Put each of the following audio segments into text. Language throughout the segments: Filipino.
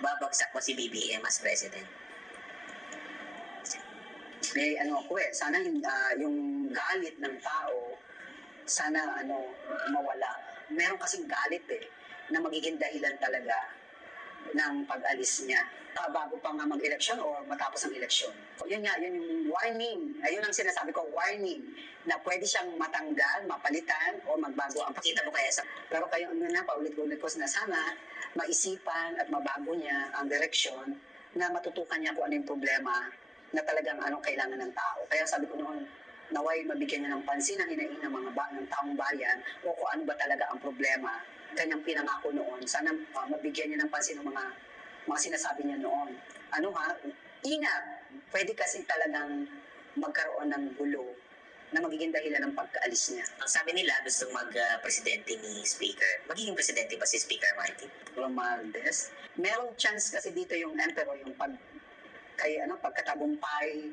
babagsak mo si BBM as president? Sana yung galit ng tao, sana mawala. Meron kasing galit na magiging dahilan talaga ng pag-alis niya. Bago pa nga mag-eleksyon o matapos ang eleksyon. Yun yung warning. Ayun ang sinasabi ko, warning, na pwede siyang matanggal, mapalitan, o magbago ang pakita mo kaya sa... Pero kayo paulit-ulit ko na sana maisipan at mabago niya ang direksyon na matutukan niya kung ano yung problema na talagang kailangan ng tao. Kaya sabi ko noon, naway mabigyan niya ng pansin ang hinaing ng ng taong bayan o kung ano ba talaga ang problema. Kanyang pinangako noon. Sana mabigyan niya ng pansin ng mga sinasabi niya noon. Ingat. Pwede kasi talagang magkaroon ng gulo na magiging dahilan ng pagkaalis niya. Ang sabi nila, gusto mag-presidente ni Speaker. Magiging presidente ba si Speaker Martin Romualdez? Merong chance kasi dito yung emperor, yung pagkatagumpay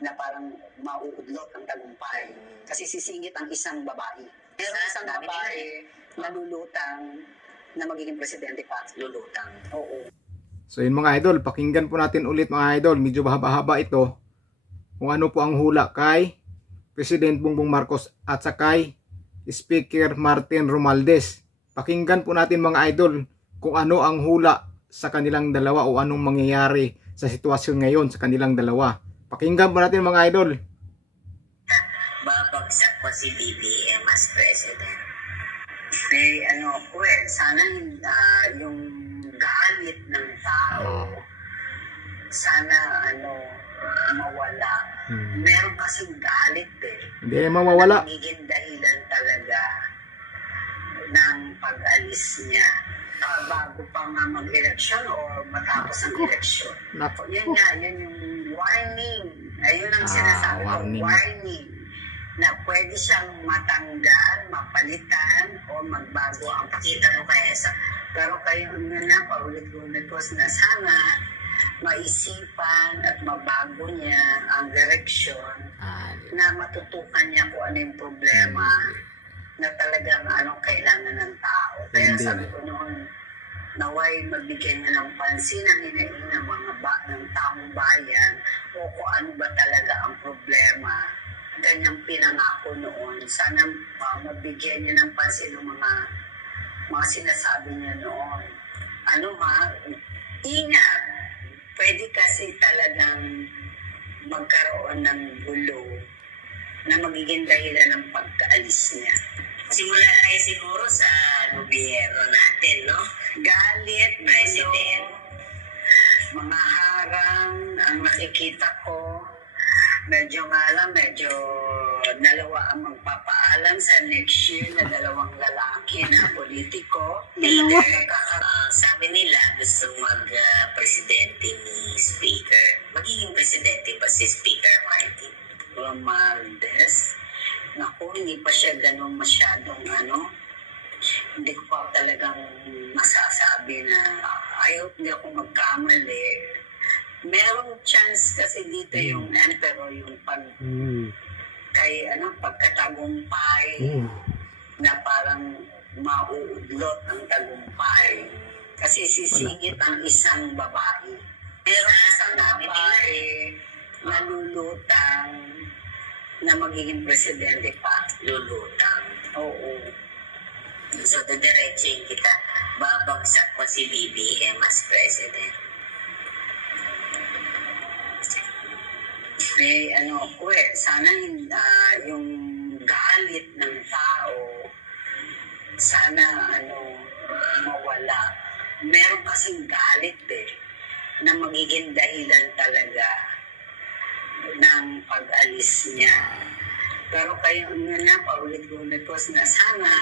na parang mauudlot ang tagumpay. Kasi sisingit ang isang babae. Merong isang babae na lulutang na magiging presidente pa. Lulutang. Oo. So yun mga idol, pakinggan po natin ulit mga idol. Medyo mahaba-haba ito. Kung ano po ang hula kay President Bongbong Marcos at sa kay Speaker Martin Romualdez. Pakinggan po natin mga idol kung ano ang hula sa kanilang dalawa o anong mangyayari sa sitwasyon ngayon sa kanilang dalawa. Pakinggan po natin mga idol. Babagsak mo si BBM as president? Sana yung galit ng tao, sana mawala. Meron kasing galit Hindi mawawala. Magiging dahilan talaga ng pag-alis niya. Bago pa nga mag-eleksyon o matapos ang eleksyon. Yun yung warning. Ayun ang sinasabi ko, warning. Na pwede siyang matanggal, mapalitan, o magbago ang pakita mo kaya sa... Pero kayo paulit-ulit ko na sana maisipan at mabago niya ang direksyon na matutukan niya kung ano yung problema na talagang kailangan ng tao. Kaya sabi ko noon, naway mabigyan niya ng pansin ang hinaing ng taong bayan o kung ano ba talaga ang problema. Ganyang pinangako noon. Sana mabigyan niya ng pansin ng mga sinasabi niya noon. Ingat. Pwede kasi talagang magkaroon ng gulo na magiging dahilan ng pagkaalis niya. Simula tayo siguro sa gobyerno natin, no? Galit, president, mga harang ang nakikita ko. Medyo dalawa ang magpapaalam sa next year na dalawang lalaki na politiko. Sabi nila gusto mag-presidente ni Speaker. Magiging presidente ba si Speaker Martin Romualdez? Naku, hindi pa siya ganun masyadong hindi ko pa talagang masasabi na hindi ako magkamali. Merong chance kasi dito yung emperor, yung pagkatagumpay na parang mauudlot ang tagumpay. Kasi sisingit ang isang babae. Merong isang babae na lulutang na magiging presidente pa. Lulutang. Oo. So, didiretsuhin kita. Babagsak mo si BBM as president? Sana yung galit ng tao, sana mawala. Meron kasing galit na magiging dahilan talaga ng pag-alis niya. Pero kayo paulit-ulit ko na sana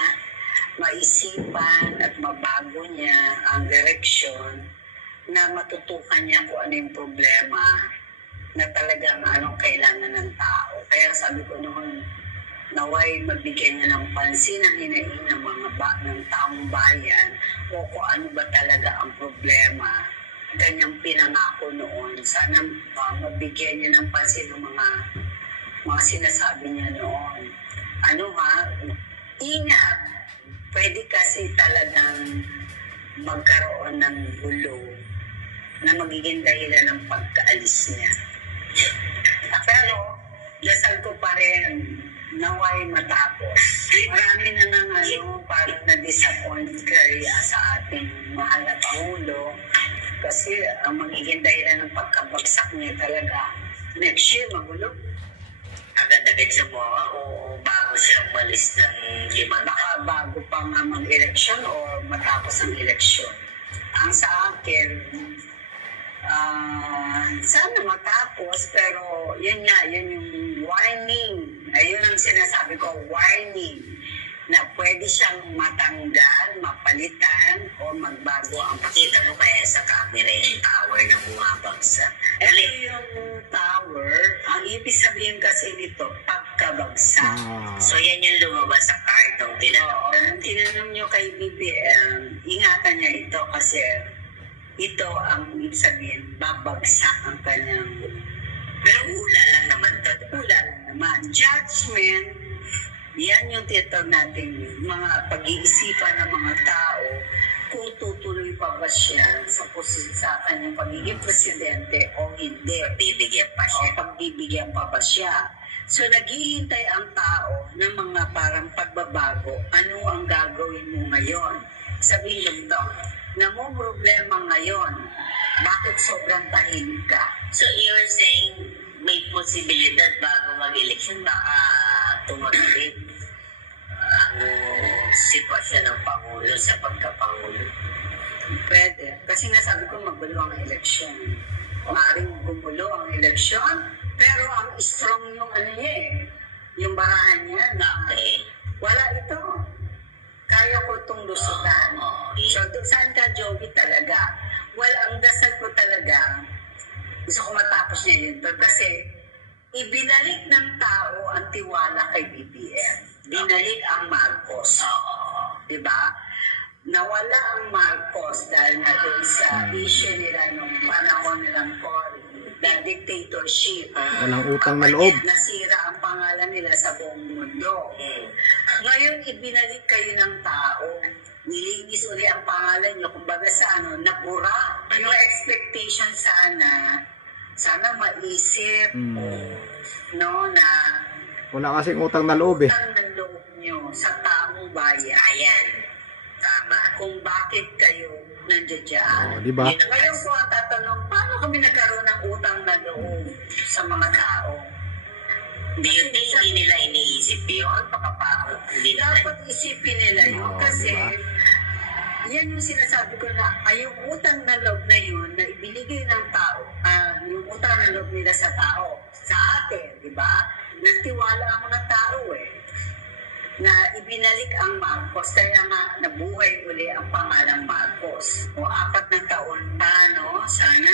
maisipan at mabago niya ang direksyon na matutukan niya kung ano yung problema na talagang kailangan ng tao. Kaya sabi ko noon, naway mabigyan niya ng pansin ang hinaing ng taong bayan o kung ano ba talaga ang problema. Ganyang pinangako noon. Sana mabigyan niya ng pansin ng mga sinasabi niya noon. Ingat. Pwede kasi talagang magkaroon ng gulo na magiging dahilan ng pagkaalis niya. Pero dasal ko pa rin naway matapos. Marami na ng parang na-disappoint kaya sa ating mahal na Pangulo kasi ang magiging dahilan ng pagkabagsak niya talaga next year magulo. Agad-agad siya mo o bago siya umalis ng 5 Baka bago pa nga mag-eleksyon o matapos ang eleksyon. Ang sa akin, sana matapos, pero yun yung warning. Ayun ang sinasabi ko, warning na pwede siyang matanggal, mapalitan, o magbago ang Pakita mo kaya sa camera yung tower na bumabagsak. Ito yung tower, ang ibig sabihin kasi nito, pagkabagsak. So yan yung lumabas sa kartong tinanong natin. Tinanong nyo kay BBM, ingatan niya ito kasi ito ang ibig sabihin, babagsak ang kanyang. Pero hula lang naman to. Hula lang naman. Judgment, yan yung tinatawag natin, mga pag-iisipan ng mga tao kung tutuloy pa ba siya sa kanyang pagiging presidente o hindi. Bibigyan pa siya. O pagbibigyan pa ba siya. So naghihintay ang tao ng mga parang pagbabago. Ano ang gagawin mo ngayon? Sabihin mo ito, na mo problema ngayon, bakit sobrang tahimik ka? So you're saying may posibilidad bago mag-eleksyon baka tumagalin ang sitwasyon ng Pangulo sa pagkapangulo? Pwede. Kasi nga sabi ko magulo ang eleksyon. Maaaring gumulo ang eleksyon, pero ang strong yung niya yung barahan niya. Okay. Wala ito. Kaya ko itong lusutan. So, saan ka, Joby, talaga? Well, ang dasal ko talaga, gusto ko matapos niya yun. Kasi, ibinalik ng tao ang tiwala kay BBM. Binalik ang Marcos. Diba? Nawala ang Marcos dahil na doon sa issue nila nung panahon nilang Cory, the dictatorship. Walang utang na loob. Nasira ang pangalan nila sa buong mundo. Ngayon, ibinalik kayo ng tao. Nilinis uli ang pangalan nyo. Kumbaga sa napura. Yung expectation sana maisip, no, na Wala kasing utang na loob eh. utang ng loob nyo sa taong bayan. Ayan. Tama. Kung bakit kayo nandiyan dyan. Diba? Ngayon ko ang tatanong, paano kami nagkaroon ng utang na loob sa mga tao? Hindi nila iniisip yun. Pakapakot. Dapat isipin nila yun kasi diba? yan yung sinasabi ko na yung utang na loob na yun na ibinigay ng tao, yung utang na loob nila sa tao, sa atin, di ba? Nagtiwala ang mga tao na ibinalik ang Marcos, kaya nga nabuhay uli ang pangalang Marcos. O 4 na taon pa, no? Sana,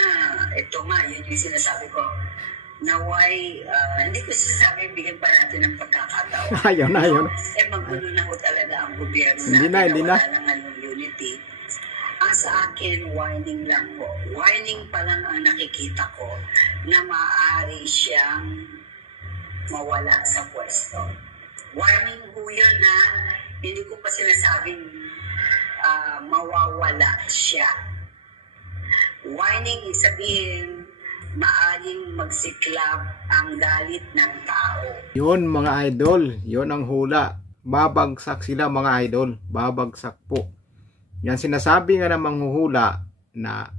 ito nga, yun yung sinasabi ko, naway, hindi ko sinasabi, bigyan pa natin ng pagkakataon. Ayaw na, ayaw na. Magulo na ko talaga ang gobyerno Hindi na. wala na nga yung unity. Ang sa akin, warning lang po. Warning pa lang ang nakikita ko na maaari siyang mawala sa pwesto. Warning po yun na hindi ko pa sinasabing mawawala siya. Warning, sabihin, maaring magsiklab ang galit ng tao. Yun mga idol, yun ang hula. Babagsak sila mga idol, babagsak po. Yan sinasabi nga ng manghuhula na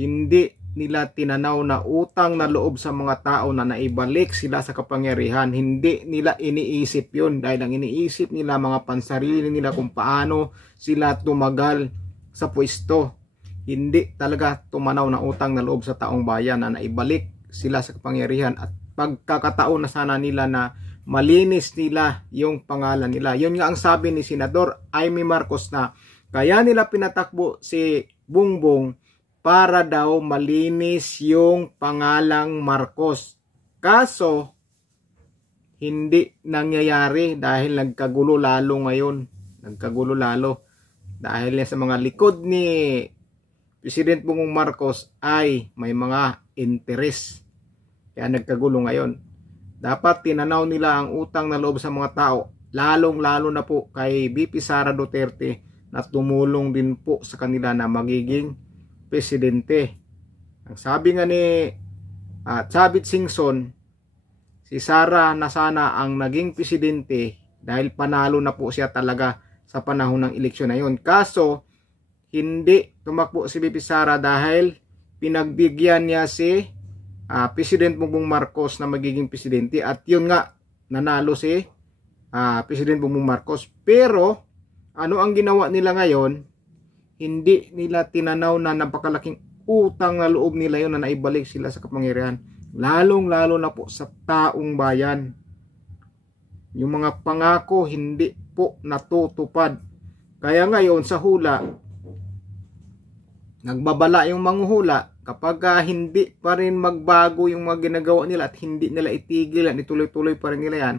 hindi nila tinanaw na utang na loob sa mga tao na naibalik sila sa kapangyarihan. Hindi nila iniisip yun dahil ang iniisip nila mga pansarili nila kung paano sila tumagal sa pwesto. Hindi talaga tumanaw na utang na loob sa taong bayan na naibalik sila sa kapangyarihan at pagkakataon na sana nila na malinis nila yung pangalan nila. Yun nga ang sabi ni Senador Amy Marcos na kaya nila pinatakbo si Bongbong para daw malinis yung pangalang Marcos. Kaso hindi nangyayari dahil nagkagulo lalo ngayon. Nagkagulo lalo dahil sa mga likod ni President Bongbong Marcos ay may mga interes. Kaya nagkagulo ngayon. Dapat tinanaw nila ang utang na loob sa mga tao, lalong-lalo na po kay VP Sara Duterte na tumulong din po sa kanila na magiging presidente. Ang sabi nga ni Chavit Singson, si Sara na sana ang naging presidente dahil panalo na po siya talaga sa panahon ng eleksyon na yun. Kaso, hindi tumakbo si VP Sara dahil pinagbigyan niya si President Bongbong Marcos na magiging presidente, at yun nga, nanalo si President Bongbong Marcos. Pero ano ang ginawa nila ngayon? Hindi nila tinanaw na napakalaking utang na loob nila yun na naibalik sila sa kapangyarihan, lalong lalo na po sa taong bayan. Yung mga pangako hindi po natutupad. Kaya ngayon sa hula, nagbabala yung manghuhula kapag hindi pa rin magbago yung mga ginagawa nila at hindi nila itigil at ituloy-tuloy pa rin nila yan.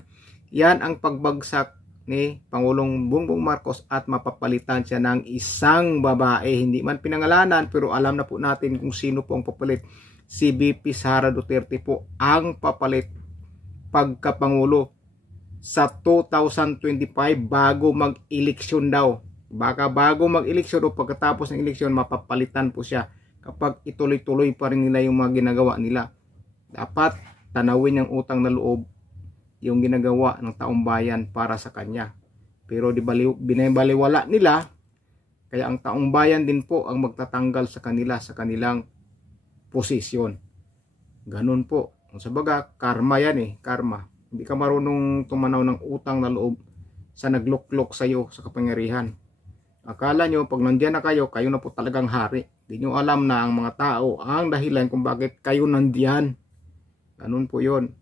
Yan ang pagbagsak ni Pangulong Bongbong Marcos at mapapalitan siya ng isang babae. Hindi man pinangalanan pero alam na po natin kung sino po ang papalit. Si VP Sara Duterte po ang papalit pagkapangulo sa 2025 bago mag-eleksyon daw. Baka bago mag-eleksyon o pagkatapos ng eleksyon mapapalitan po siya kapag ituloy-tuloy pa rin nila yung mga ginagawa nila. Dapat tanawin yung utang na loob yung ginagawa ng taong bayan para sa kanya. Pero binibaliwala nila, kaya ang taong bayan din po ang magtatanggal sa kanila sa kanilang posisyon. Ganun po. Sa baga, karma yan eh. Karma. Hindi ka marunong tumanaw ng utang na loob sa nagluklok sa iyo sa kapangyarihan. Akala nyo, pag nandiyan na kayo na po talagang hari. Hindi nyo alam na ang mga tao ang dahilan kung bakit kayo nandiyan. Ganun po yun.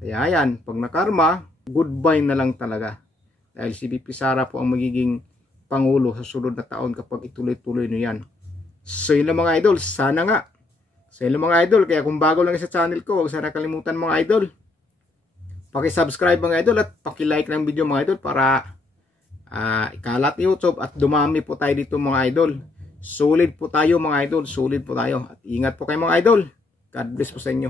Kaya yan, pag nakarma, goodbye na lang talaga. Dahil si VP Sara po ang magiging pangulo sa sunod na taon kapag ituloy-tuloy nyo yan. So yun lang mga idol, sana nga. So yun lang mga idol, kaya kung bago lang sa channel ko, huwag sana kalimutan mga idol. Paki-subscribe mga idol at paki-like ng video mga idol para ikalat YouTube at dumami po tayo dito mga idol. Solid po tayo mga idol, solid po tayo. At ingat po kayo mga idol. God bless po sa inyo.